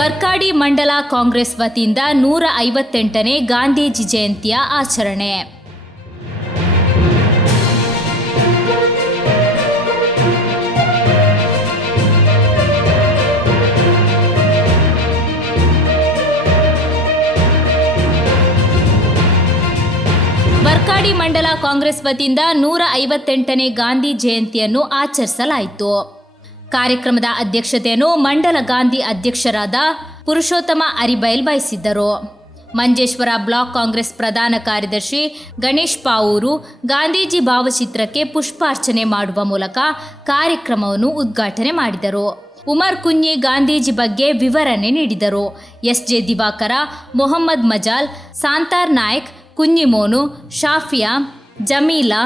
ವರ್ಕಾಡಿ ಮಂಡಲ ಕಾಂಗ್ರೆಸ್ ವತಿಯಿಂದ ನೂರ ಐವತ್ತೆಂಟನೇ ಗಾಂಧೀಜಿ ಜಯಂತಿಯ ಆಚರಣೆ. ಮಂಡಲ ಕಾಂಗ್ರೆಸ್ ವತಿಯಿಂದ ನೂರ ಐವತ್ತೆಂಟನೇ ಗಾಂಧಿ ಜಯಂತಿಯನ್ನು ಆಚರಿಸಲಾಯಿತು. ಕಾರ್ಯಕ್ರಮದ ಅಧ್ಯಕ್ಷತೆಯನ್ನು ಮಂಡಲ ಗಾಂಧಿ ಅಧ್ಯಕ್ಷರಾದ ಪುರುಷೋತ್ತಮ ಅರಿಬೈಲ್ ವಹಿಸಿದ್ದರು ಮಂಜೇಶ್ವರ ಬ್ಲಾಕ್ ಕಾಂಗ್ರೆಸ್ ಪ್ರಧಾನ ಕಾರ್ಯದರ್ಶಿ ಗಣೇಶ್ ಪಾವೂರು ಗಾಂಧೀಜಿ ಭಾವಚಿತ್ರಕ್ಕೆ ಪುಷ್ಪಾರ್ಚನೆ ಮಾಡುವ ಮೂಲಕ ಕಾರ್ಯಕ್ರಮವನ್ನು ಉದ್ಘಾಟನೆ ಮಾಡಿದರು. ಉಮರ್ ಕುಂಜಿ ಗಾಂಧೀಜಿ ಬಗ್ಗೆ ವಿವರಣೆ ನೀಡಿದರು. S J Divakara, Mohammed Majal, ಸಾಂತಾರ್ Naik Kunjimonu Shafiya, Jameela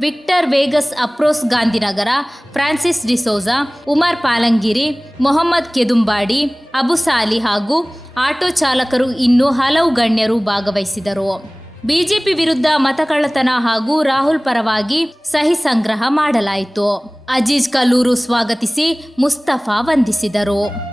Victor Vegas ಅಪ್ರೋಸ್ Gandhinagar, Francis D'Souza Umar Palangiri, Mohammed Kedumbadi Abusali ಹಾಗೂ ಆಟೋ ಚಾಲಕರು ಇನ್ನೂ ಹಲವು ಗಣ್ಯರು ಭಾಗವಹಿಸಿದರು. ಬಿಜೆಪಿ ವಿರುದ್ಧ ಮತಕಳ್ಳತನ ಹಾಗೂ ರಾಹುಲ್ ಪರವಾಗಿ ಸಹಿ ಸಂಗ್ರಹ ಮಾಡಲಾಯಿತು. ಅಜೀಜ್ ಕಲ್ಲೂರು ಸ್ವಾಗತಿಸಿ ಮುಸ್ತಫಾ ವಂದಿಸಿದರು.